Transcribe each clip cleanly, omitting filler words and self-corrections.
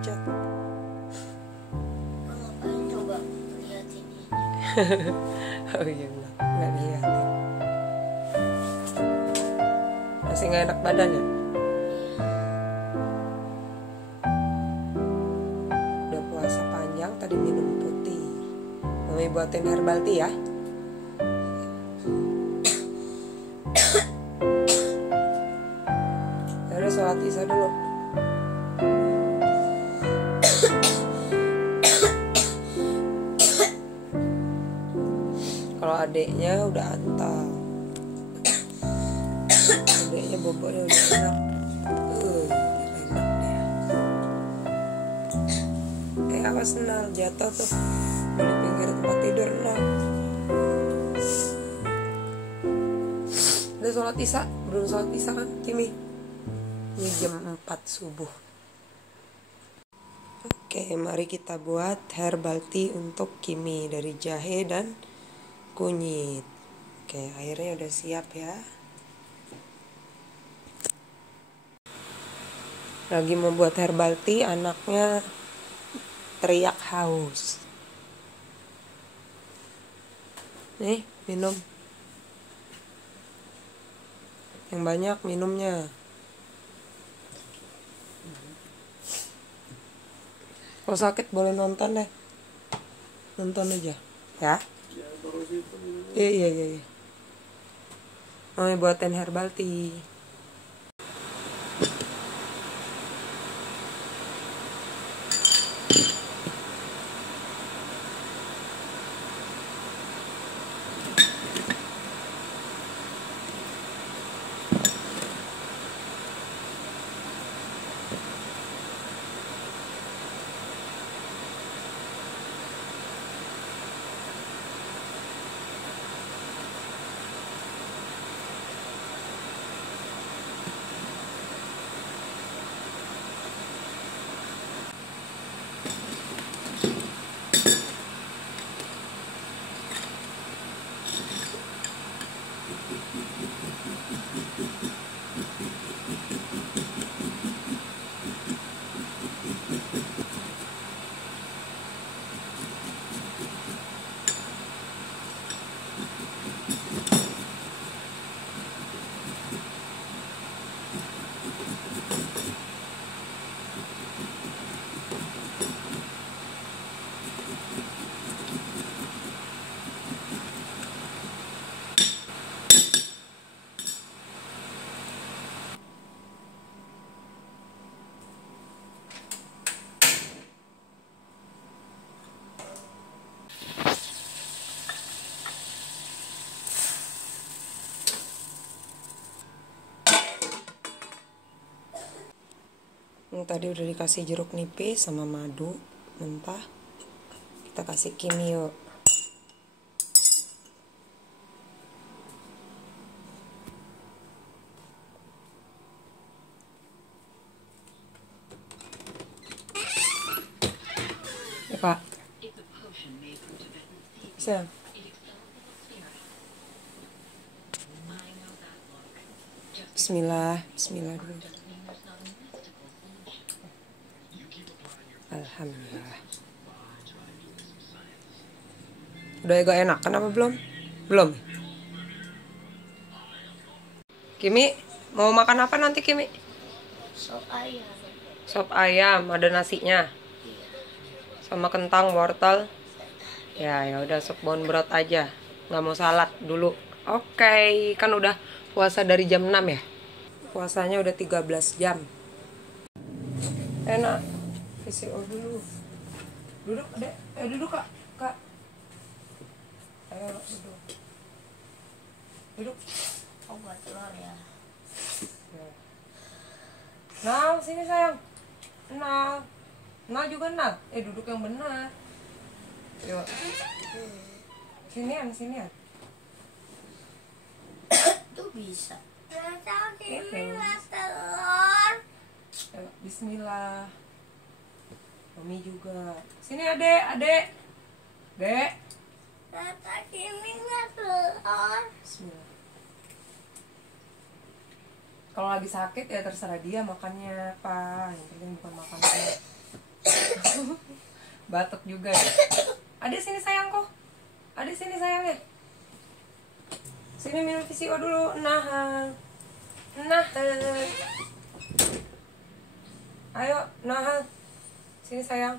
cat. Ngapain coba lihat ini? Oh iya, nggak dilihatin. Masih nggak enak badannya? Udah puasa panjang, tadi minum putih. Mami buatin herbal tea ya. Udah sholat isya dulu. Kalau adeknya udah antal, adeknya bobotnya udah enak. Enak dia. Awas Nal, jatuh tuh dari pinggir tempat tidur Nal. Udah sholat isya? Belum sholat isya kan Kimi? Ini jam 4 subuh. Oke, mari kita buat herbal tea untuk Kimi dari jahe dan kunyit. Oke, airnya udah siap ya. Lagi membuat herbal tea, anaknya teriak haus. Nih, minum. Yang banyak minumnya. Kalau sakit boleh nonton deh. Nonton aja, ya. Iya. Mau buatin herbal tea. Tadi udah dikasih jeruk nipis sama madu mentah. Kita kasih Kimi yuk. Ya Pak. Sayang. Bismillah dulu. Alhamdulillah. Udah agak enak, kenapa belum? Belum. Kimi, mau makan apa nanti Kimi? Sop ayam. Sop ayam, ada nasinya. Iya. Sama kentang, wortel. Ya udah sop bone broth aja. Nggak mau salad dulu. Oke, kan udah puasa dari jam 6 ya. Puasanya udah 13 jam. Enak. VCO dulu. Duduk, Dek. Duduk, Kak. Ayo, duduk. Duduk. Oh, buat telur ya. Nah, sini sayang. Nah juga nah. Duduk yang benar. Yuk. Sinian. Tuh bisa. Telur. Bismillah. Mami juga. Sini adek. Dek. Rata Kimi nggak telur. Bismillah. Kalau lagi sakit ya terserah dia makannya apa. Yang penting bukan makan telur. Batuk juga ya. Ada sini sayangku. Ada sini sayangnya. Sini minum VCO dulu. Nah. Ayo, nah. Sini sayang.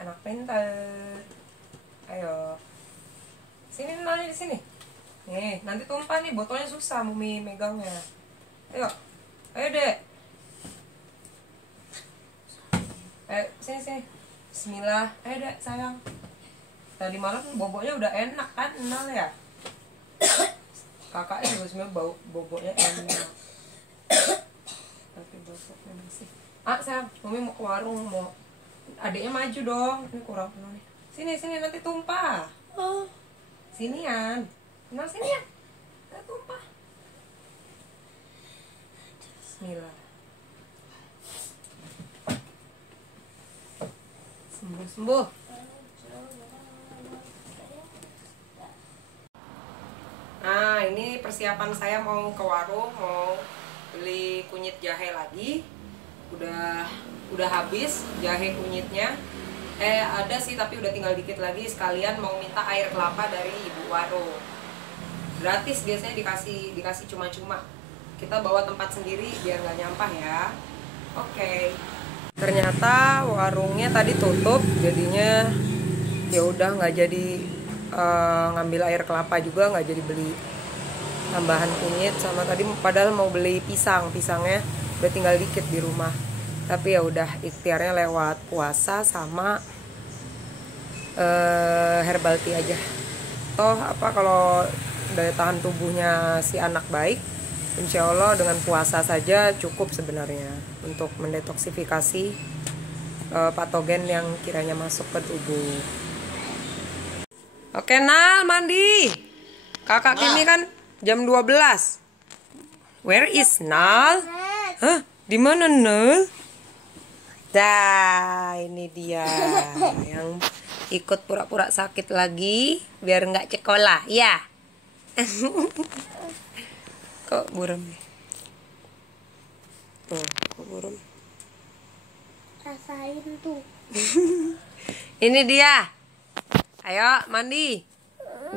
Anak pintar. Ayo. Sini nanya di sini. Nih, nanti tumpah nih, botolnya susah Mumi megangnya. Ayo. Ayo, Dek. Ayo, sini. Bismillah. Ayo, Dek, sayang. Tadi malam boboknya udah enak kan, Nal ya? Kakaknya juga sebenarnya boboknya enak. Tapi boboknya masih. Sayang, Mumi mau ke warung, mau. Adiknya maju dong. Ini kurang penuh nih. Sini nanti tumpah. Sinian. Nal sinian. Nanti tumpah. Bismillah. Sembuh. Nah, ini persiapan saya mau ke warung, mau beli kunyit jahe lagi. Udah habis jahe kunyitnya. Ada sih tapi udah tinggal dikit lagi. Sekalian mau minta air kelapa dari ibu warung. Gratis biasanya dikasih cuma-cuma. Kita bawa tempat sendiri biar nggak nyampah ya. Oke. Ternyata warungnya tadi tutup, jadinya ya udah nggak jadi ngambil air kelapa juga, nggak jadi beli tambahan kunyit. Sama tadi padahal mau beli pisangnya udah tinggal dikit di rumah, tapi ya udah ikhtiarnya lewat puasa sama herbal tea aja. Toh kalau daya tahan tubuhnya si anak baik, insya Allah dengan puasa saja cukup sebenarnya untuk mendetoksifikasi patogen yang kiranya masuk ke tubuh. Oke, Nal, mandi. Kakak Kimi kan jam 12. Where is Nal? Hah? Di mana Nal? Dah, ini dia yang ikut pura-pura sakit lagi biar nggak sekolah, ya. Kok buram nih? Tuh, kok buram? Rasain tuh. Ini dia. Ayo mandi.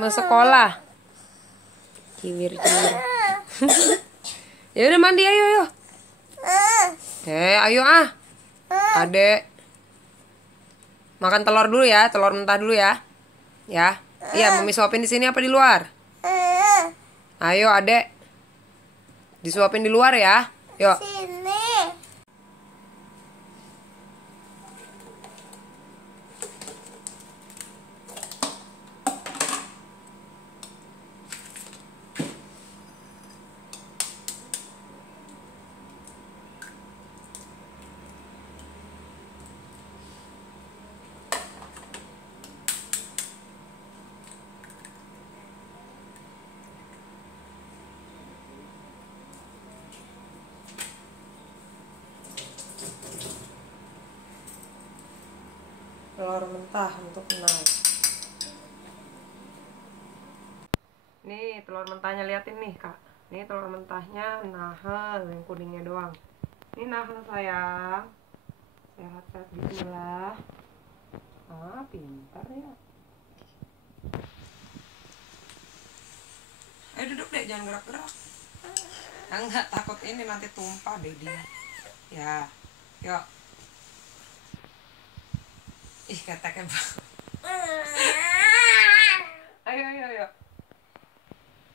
Mau sekolah. Kiwir. Ya udah mandi, ayo. Ayo Adek. Makan telur dulu ya, telur mentah dulu ya. Ya. Iya, Mami suapin di sini apa di luar? Ayo, Adek. Disuapin di luar ya. Yuk. Sini. Telur mentah untuk naik. Nih telur mentahnya, liatin nih Kak. Nih telur mentahnya nahel, yang kuningnya doang. Ini nahel sayang. Sehat-sehat, bismillah. Pintar ya. Ayo duduk deh, jangan gerak-gerak. Enggak, takut ini nanti tumpah baby. Ya, yuk. Ih, keteknya bang. Ayo.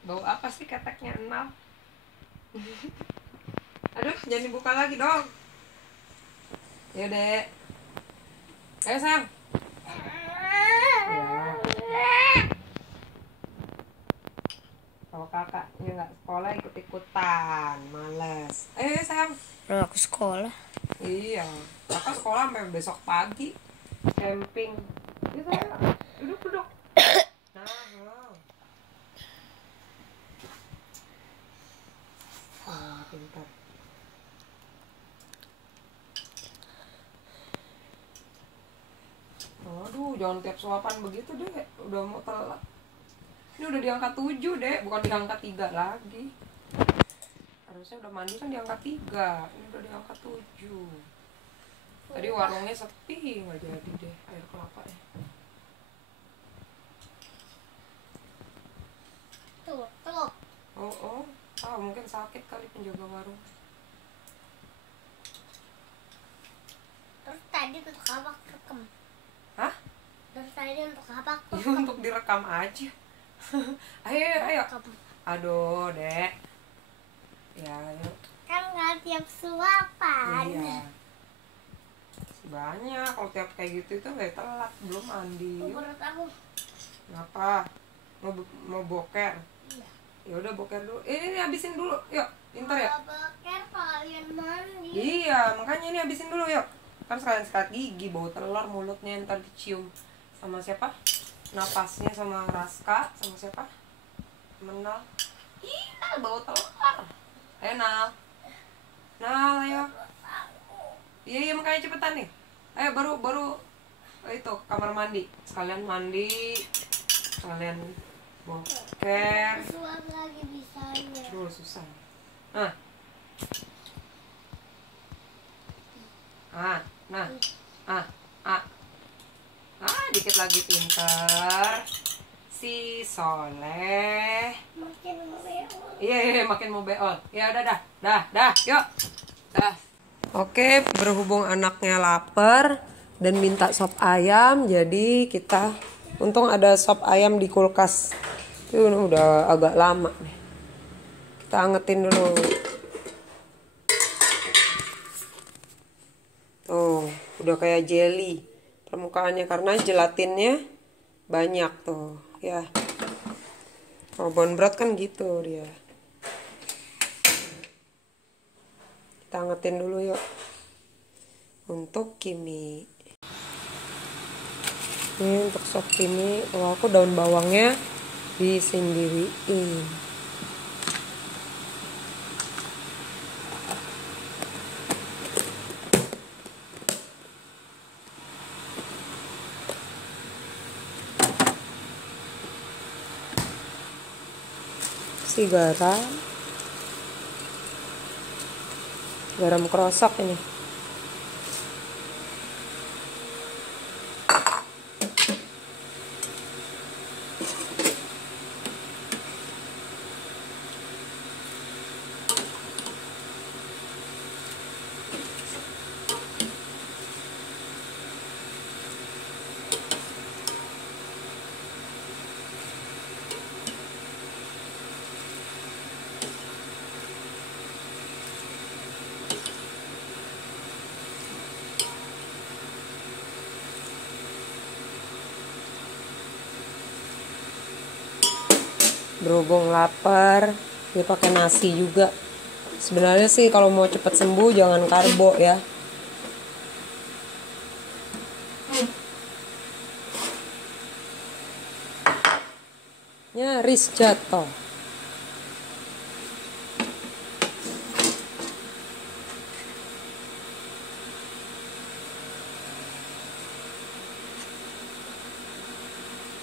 Bau apa sih keteknya, Enal? Aduh, jangan dibuka lagi dong. Ya, Dek. Ayo, sayang. Ya. Kalau kakaknya nggak sekolah ikut-ikutan, males. Ayo, sayang. Aku sekolah. Iya, kakak sekolah sampai besok pagi. Camping. Ya, sayang. Duduk. Nah, pintar. Aduh, jangan tiap suapan begitu deh. Udah mau telat. Ini udah di angka 7 deh, bukan di angka 3 lagi. Harusnya udah mandi kan di angka 3. Ini udah di angka 7. Tadi warungnya sepi, nggak jadi deh air kelapa ya. Tuh. Oh, mungkin sakit kali penjaga warung. Terus tadi untuk apa rekam? Hah? Terus tadi untuk apa Ya, untuk direkam aja. ayo. rekam? Aduh, Dek. Ya, ayo. Kan nggak tiap suapan. Iya. Banyak kalau tiap kayak gitu itu nggak telat, belum mandi. Menurut aku. Ngapa? Mau boker? Iya. Ya udah boker dulu. Ini habisin dulu, yuk. Pintar ya. Kalau boker kalian mandi. Iya, makanya ini habisin dulu yuk. Kan sekalian sikat gigi, bau telur mulutnya ntar dicium sama siapa? Napasnya sama Raska, sama siapa? Menal. Iya, bau telur. Ayo Nal. Nal, ayo. Iya, makanya cepetan nih. Ayo baru itu kamar mandi. Sekalian mandi. Sekalian boker. Suap lagi bisanya. Aduh, susah. Nah. Dikit lagi pinter. Si Soleh. Makin beol. Iya, makin mau beol. Ya udah dah, yuk. Dah. Oke, berhubung anaknya lapar dan minta sop ayam, jadi kita untung ada sop ayam di kulkas. Itu udah agak lama nih. Kita angetin dulu. Tuh, udah kayak jelly permukaannya karena gelatinnya banyak tuh, ya. Oh, bone broth kan gitu dia. Kita angetin dulu yuk. Untuk Kimi. Ini untuk sop Kimi, aku daun bawangnya disendiriin. Si garam kerosok ini. Berhubung lapar, dia pakai nasi juga. Sebenarnya sih kalau mau cepat sembuh jangan karbo ya. Nyaris jatuh.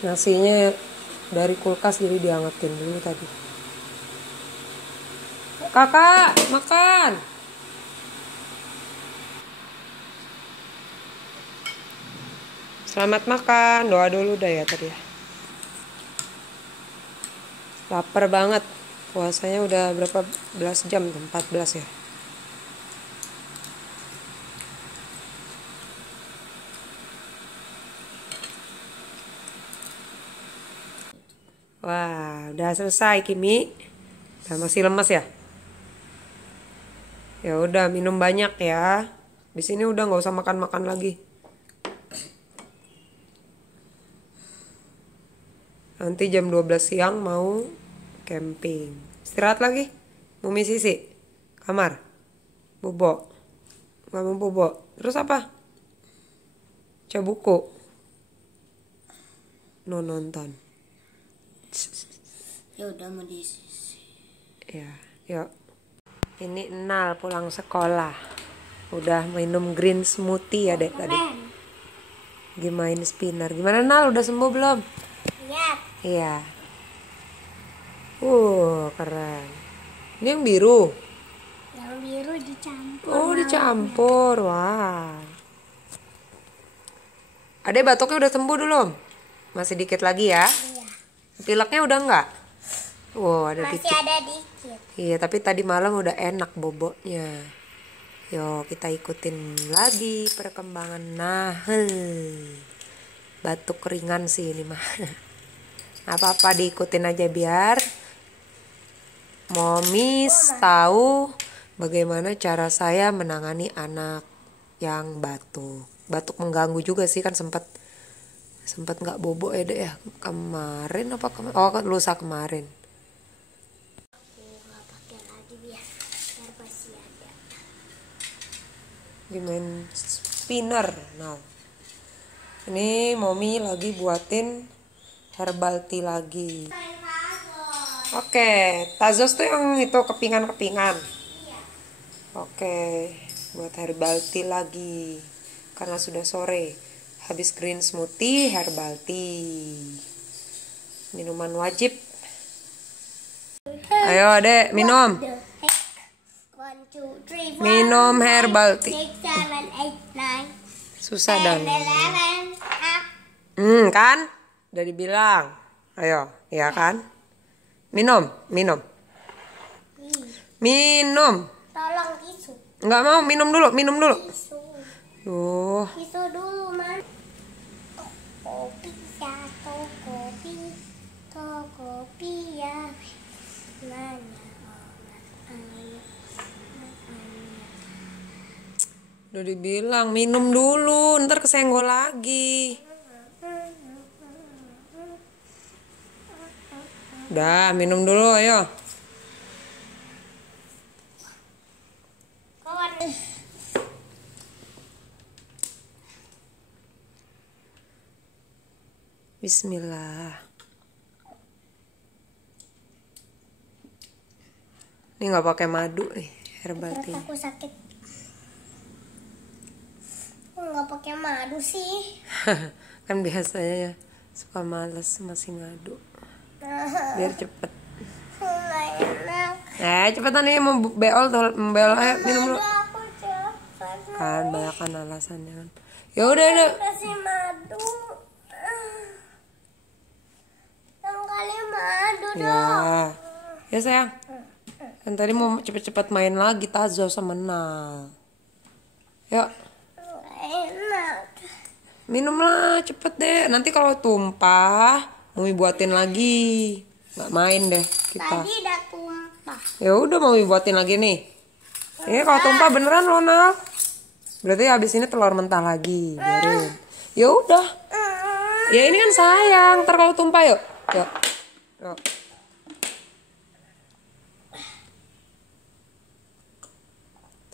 Nasinya dari kulkas jadi diangetin dulu tadi. Kakak, makan. Selamat makan, doa dulu dah ya tadi ya. Lapar banget. Puasanya udah berapa belas jam tuh? 14 ya. Wah, udah selesai Kimi. Udah masih lemas ya? Ya udah minum banyak ya. Di sini udah nggak usah makan-makan lagi. Nanti jam 12 siang mau camping. Istirahat lagi. Mumi Sisi. Kamar. Bobo. Nggak mau bobo. Terus apa? Baca buku. Nonton. Ya udah mau diisi. Ya, yuk. Ini Nal pulang sekolah. Udah minum green smoothie ya dek tadi. Gimana spinner. Gimana Nal? Udah sembuh belum? Lihat. Iya. Keren. Ini yang biru. Yang biru dicampur. Oh, dicampur. Wah. Adek batuknya udah sembuh belum? Masih dikit lagi ya? Iya. Pileknya udah enggak? Wow, ada Masih dikit. ada dikit. Iya, tapi tadi malam udah enak boboknya. Yuk, kita ikutin lagi perkembangan. Nah, batuk ringan sih ini mah. Apa-apa diikutin aja biar Momis tahu bagaimana cara saya menangani anak yang batuk. Batuk mengganggu juga sih, kan sempat nggak bobo ya deh ya kemarin apa lusa kemarin. Aku nggak pakai lagi biar masih ada. Dimain spinner. Nah, ini Momi lagi buatin herbal tea lagi. Oke, Tazos tuh yang itu kepingan-kepingan. Oke, buat herbal tea lagi. Karena sudah sore. Habis green smoothie, herbal tea. Minuman wajib. Ayo, Adek, minum. 1, 2, 3, 4, Minum herbal tea. 6, 7, 8, 9, Susah 10, dan. 11, up. Kan? Udah dibilang. Ayo, iya kan? Minum. Nih, Minum. tolong tisu. Nggak mau, minum dulu. Tisu. Tuh. Tisu dulu, Man. Kopi ya, kopi. Kopi ya. Nanya Udah dibilang minum dulu, ntar kesenggol lagi. Udah, minum dulu, ayo. Bismillah. Ini nggak pakai madu nih, herbal Perut tea. aku sakit. Aku nggak pakai madu sih. Kan biasanya ya suka males masih ngadu. Biar cepet. Nggak enak. Cepetan nih mau beol tuh, beol ayo minum dulu. Madu aku cepet. Kan banyak kan alasannya kan. Ya udah. Kasih madu. Yang kali madu dong. Ya. Ya sayang. Kan tadi mau cepet-cepet main lagi Tazo sama Nal. Yuk, Nggak enak. minumlah cepet deh. Nanti kalau tumpah, mau buatin lagi. Nggak main deh kita. Tadi udah tumpah. Ya udah mau buatin lagi nih. Ini kalau tumpah beneran loh Nal. Berarti habis ini telur mentah lagi. Biarin. Ya udah. Ya ini kan sayang. Ntar kalau tumpah yuk. Yuk.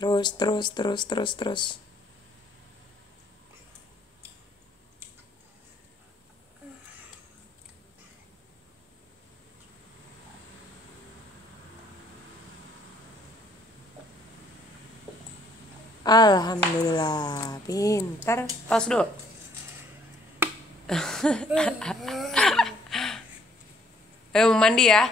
Terus. Alhamdulillah, pintar. Tos dulu. Ayo mandi ya.